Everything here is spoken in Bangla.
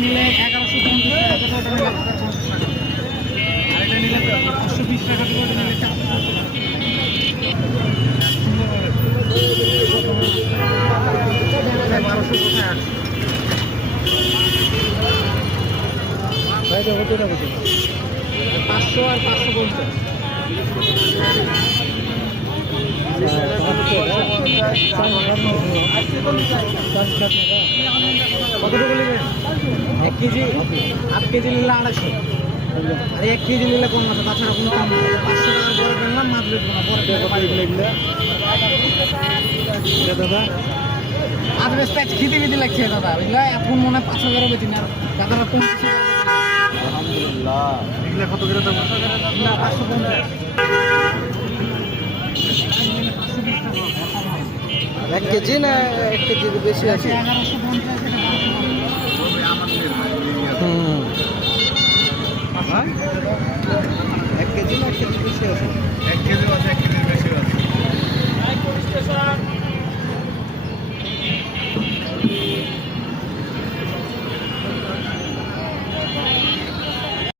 নিলে 1150 টাকা, আরেকটা নিলে 520 টাকা নিলে 1200 কোথায় আছে? 500 আর 550। কতটুকু নেবেন? 1 কেজি, 8 কেজি নিলে 250, আর 1 কেজি নিলে কম আছে, তাছাড়া কোনো কম নেই। 500 টাকার পরে কিনলাম, মাছ বেচবো না, পরে দাদা আজ বেশ খিদে বিধি লাগছে দাদা, বুঝলা? এখন মনে হয় 5,000 বেচি না, দাদারা 50,000। আলহামদুলিল্লাহ। এগুলো কত করে দাম? 550। 1 কেজি না 1 কেজির বেশি আছে? 1 কেজি না 1 কেজির বেশি আছে? 1 কেজি আছে, 1 কেজির বেশি আছে।